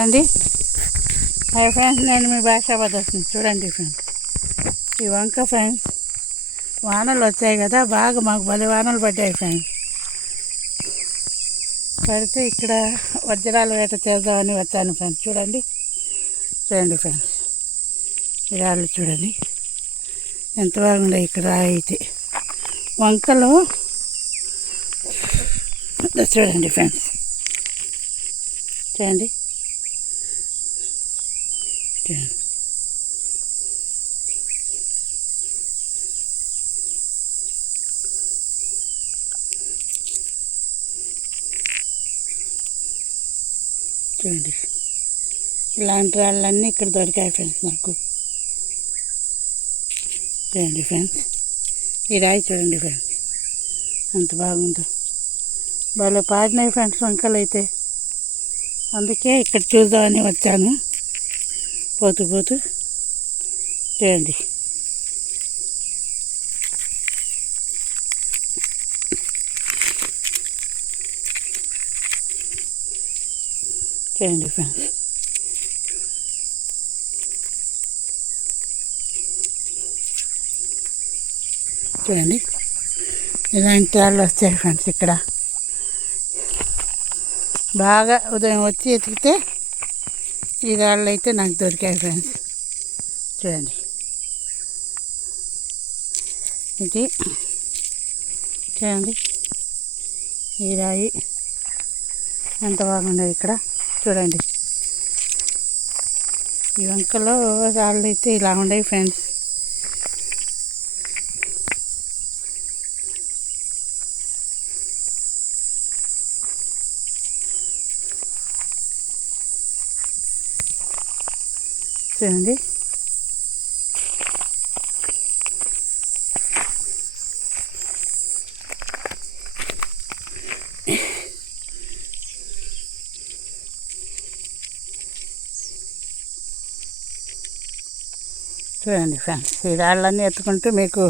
అండి hi friends, నేను మీ భాషా పద్ధతిని చూడండి ఫ్రెండ్స్. ఈ వంక ఫ్రెండ్స్ వానలు వచ్చాయి కదా, బాగా మాకు భలే వానలు పడ్డాయి ఫ్రెండ్స్. పడితే ఇక్కడ వజ్రాలు వేట చేద్దామని వచ్చాను ఫ్రెండ్స్. చూడండి ఫ్రెండ్స్, ఈ రాళ్ళు చూడండి ఎంత బాగున్నాయి. ఇక్కడ అయితే వంకలు చూడండి ఫ్రెండ్స్, చూడండి చూడండి ఇలాంటి రాళ్ళన్నీ ఇక్కడ దొరికాయి ఫ్రెండ్స్ నాకు. చూడండి ఫ్రెండ్స్, ఈ రాయి చూడండి ఫ్రెండ్స్ అంత బాగుందో. భలే పాడినాయి ఫ్రెండ్స్ వంకలు అయితే. అందుకే ఇక్కడ చూద్దామని వచ్చాను. పోతూ చూడండి ఫ్రెండ్స్. చూడండి ఇలాంటి రాళ్ళు వచ్చాయి ఫ్రెండ్స్. ఇక్కడ బాగా ఉదయం వచ్చి ఎతికితే ఈ రాళ్ళు అయితే నాకు దొరికాయి ఫ్రెండ్స్. చూడండి ఇది చూడండి ఈ రాయి ఎంత బాగుండదు ఇక్కడ. చూడండి ఈ వంకలో రాళ్ళు అయితే ఇలా ఉండేవి ఫ్రెండ్స్. చూడండి చూడండి ఫ్రెండ్స్, ఈ రాళ్ళన్నీ ఎత్తుకుంటూ మీకు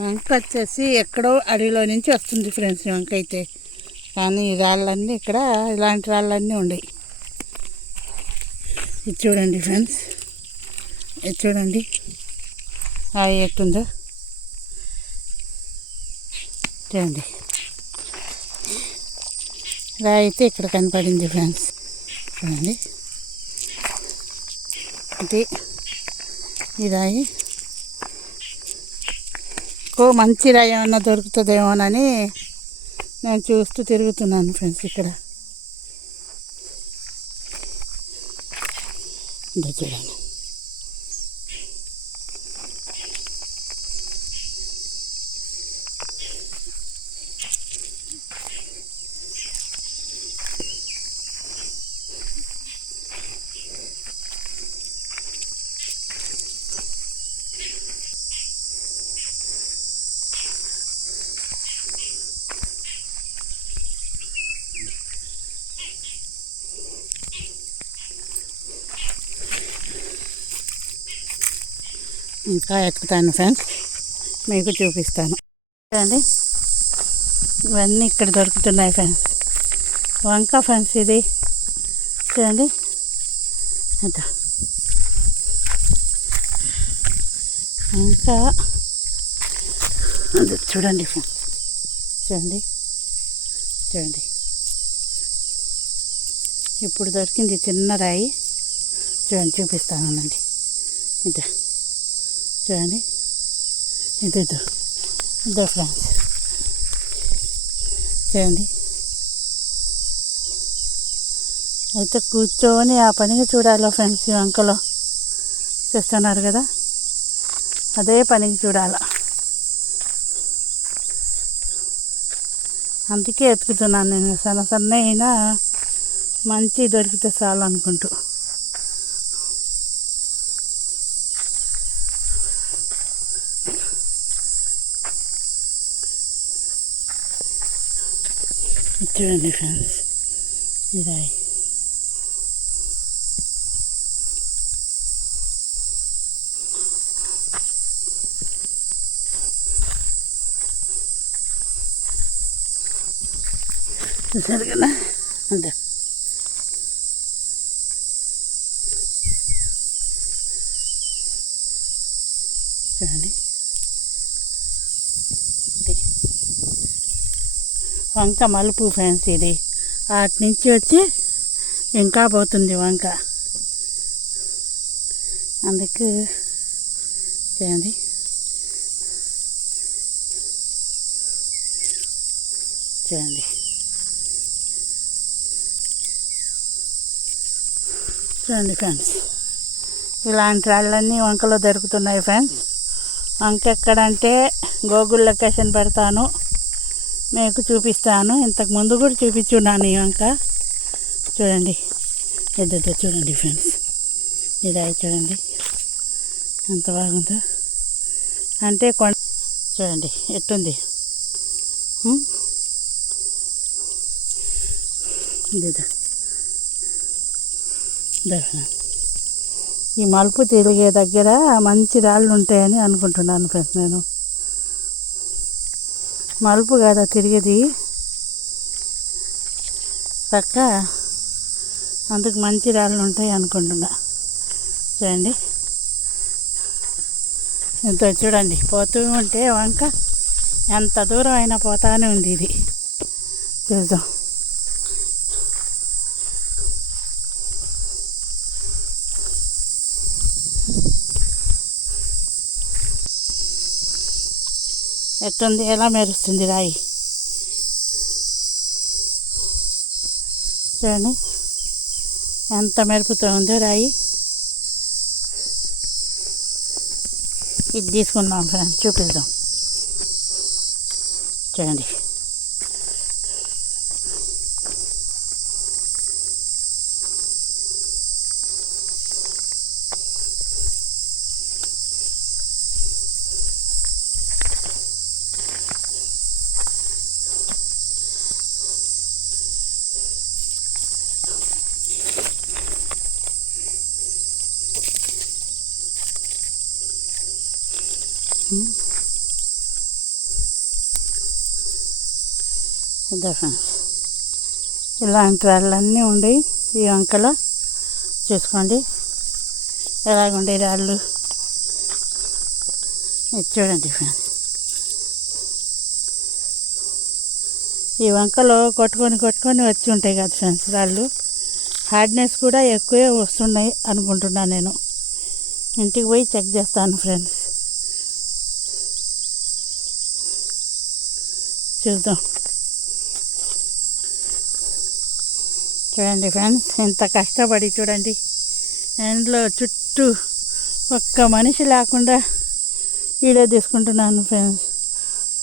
వంక వచ్చేసి ఎక్కడో అడవిలో నుంచి వస్తుంది ఫ్రెండ్స్ ఈ వంక అయితే. కానీ ఈ రాళ్ళన్నీ ఇక్కడ ఇలాంటి రాళ్ళన్నీ ఉన్నాయి. ఇది చూడండి ఫ్రెండ్స్, ఇది చూడండి రాయి ఎట్టుందో చూడండి. రాయి అయితే ఇక్కడ కనపడింది ఫ్రెండ్స్. చూడండి ఇది ఈ రాయి మంచి రాయి ఏమన్నా దొరుకుతుందేమోనని నేను చూస్తూ తిరుగుతున్నాను ఫ్రెండ్స్. ఇక్కడ చూడండి ఇంకా ఎత్తుకుతాను ఫ్రెండ్స్, మీకు చూపిస్తాను. చూడండి ఇవన్నీ ఇక్కడ దొరుకుతున్నాయి ఫ్రెండ్స్. వంక ఫ్రెండ్స్ ఇది చూడండి అదా వంక. అది చూడండి ఫ్రెండ్స్, చూడండి ఇప్పుడు దొరికింది చిన్న రాయి. చూడండి చూపిస్తాను అండి. ఇది చూడండి ఇదో ఫ్రెండ్స్ చూడండి. అయితే కూర్చొని ఆ పనిగా చూడాలి ఫ్రెండ్స్. ఈ వంకలో చేస్తున్నారు కదా, అదే పనికి చూడాల. అందుకే ఎత్తుకుతున్నాను నేను. సన్న అయినా మంచి దొరికితే చాలు అనుకుంటూ. చూడండి ఫ్రెండ్స్ ఈ రాయి చూసారు కదా అంతే. చూడండి వంక మలుపు ఫ్రెండ్స్. ఇది అటు నుంచి వచ్చి ఇంకా పోతుంది వంక, అందుకు చూడండి. చూడండి చూడండి ఫ్రెండ్స్, ఇలాంటి రాళ్ళన్నీ వంకలో దొరుకుతున్నాయి ఫ్రెండ్స్. వంక ఎక్కడంటే గూగుల్ లొకేషన్ పెడతాను, మీకు చూపిస్తాను. ఇంతకు ముందు కూడా చూపించున్నాను ఈ వంక. చూడండి ఎద్దుతో చూడండి ఫ్రెండ్స్, ఇది చూడండి ఎంత బాగుందో. అంటే చూడండి ఎట్టుంది. ఈ మలుపు తిరిగే దగ్గర మంచి రాళ్ళు ఉంటాయని అనుకుంటున్నాను ఫ్రెండ్స్. నేను మలుపు కదా తిరిగేది పక్క, అందుకు మంచి రాళ్ళు ఉంటాయి అనుకుంటున్నా. చూడండి ఎంత చూడండి పోతూ ఉంటే వంక ఎంత దూరం అయినా పోతానే ఉంది. ఇది చూద్దాం. ఎట్టుంది, ఎలా మెరుస్తుంది రాయి చూడండి, ఎంత మెరుపుతో ఉందో రాయి. ఇది తీసుకుందాం ఫ్రెండ్స్, చూపిద్దాం. చూడండి ఇదే ఫ్రెండ్స్, ఇలాంటి రాళ్ళన్నీ ఉండేవి ఈ వంకలో. చూసుకోండి ఎలాగుండే రాళ్ళు. ఇది చూడండి ఫ్రెండ్స్, ఈ వంకలో కొట్టుకొని వచ్చి ఉంటాయి కదా ఫ్రెండ్స్ రాళ్ళు. హార్డ్నెస్ కూడా ఎక్కువే వస్తున్నాయి అనుకుంటున్నాను నేను. ఇంటికి పోయి చెక్ చేస్తాను ఫ్రెండ్స్, చూద్దాం. చూడండి ఫ్రెండ్స్, ఎంత కష్టపడి చూడండి ఎండ్లో చుట్టూ ఒక్క మనిషి లేకుండా వీడియో తీసుకుంటున్నాను ఫ్రెండ్స్.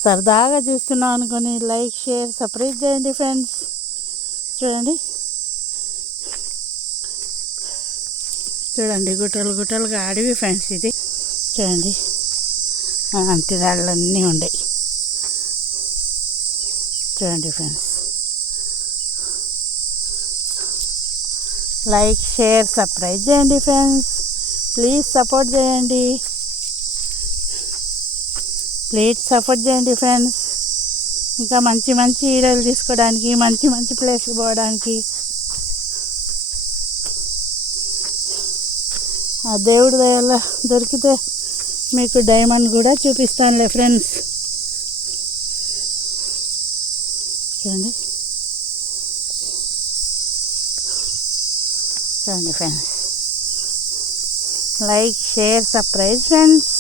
సరదాగా చూస్తున్నాం అనుకొని లైక్ షేర్ సబ్స్క్రైబ్ చేయండి ఫ్రెండ్స్. చూడండి చూడండి గుట్టలుగా అడవి ఫ్రెండ్స్ ఇది. చూడండి అంటి రాళ్ళన్నీ ఉన్నాయి. చూడండి ఫ్రెండ్స్, లైక్ షేర్ సబ్స్క్రైబ్ చేయండి ఫ్రెండ్స్. ప్లీజ్ సపోర్ట్ చేయండి, ఫ్రెండ్స్. ఇంకా మంచి వీడియోలు తీసుకోవడానికి, మంచి ప్లేస్కి పోవడానికి ఆ దేవుడి దయలో దొరికితే మీకు డైమండ్ కూడా చూపిస్తానులే ఫ్రెండ్స్. చూడండి friends, like share subscribe friends.